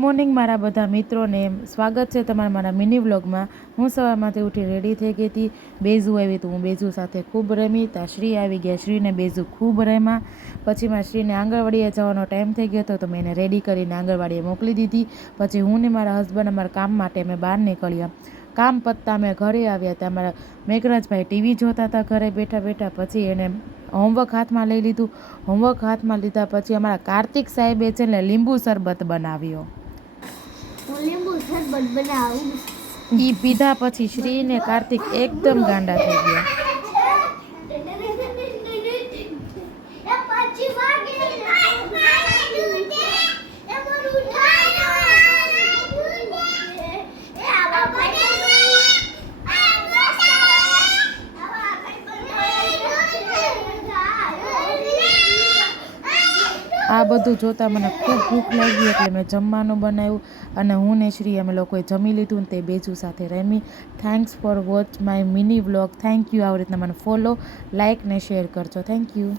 Morning મારા બધા મિત્રોને સ્વાગત છે તમારા મારા મિની વ્લોગમાં. હું સવારમાંથી ઉઠી રેડી થઈ ગઈ હતી. બેઝુ આવી તો હું બેઝુ સાથે ખૂબ રમી. ત્યાં શ્રી આવી ગયા, શ્રીને બેઝુ ખૂબ રમ્યા. પછી મારા શ્રીને આંગણવાડીએ જવાનો ટાઈમ થઈ ગયો હતો તો મેં એને રેડી કરીને આંગણવાડીએ મોકલી દીધી. પછી હું ને મારા હસબન્ડ અમારા કામ માટે અમે બહાર નીકળ્યા. કામ પતતા અમે ઘરે આવ્યા ત્યાં મારા મેઘરાજભાઈ ટીવી જોતા હતા ઘરે બેઠા બેઠા. પછી એને હોમવર્ક હાથમાં લઈ લીધું. હોમવર્ક હાથમાં લીધા પછી અમારા કાર્તિક સાહેબે છે ને લીંબુ શરબત બનાવ્યો. ઈ પીધા પછી શ્રી ને કાર્તિક એકદમ ગાંડા થઈ ગયા. આ બધું જોતાં મને ખૂબ ભૂખ લાગી એટલે મેં જમવાનું બનાવ્યું અને હું ને શ્રી અમે લોકોએ જમી લીધું ને તે બેઝુ સાથે રમી. Thanks for watch my mini vlog. Thank you. આવી રીતના મને ફોલો, લાઇક ને શેર કરજો. Thank you.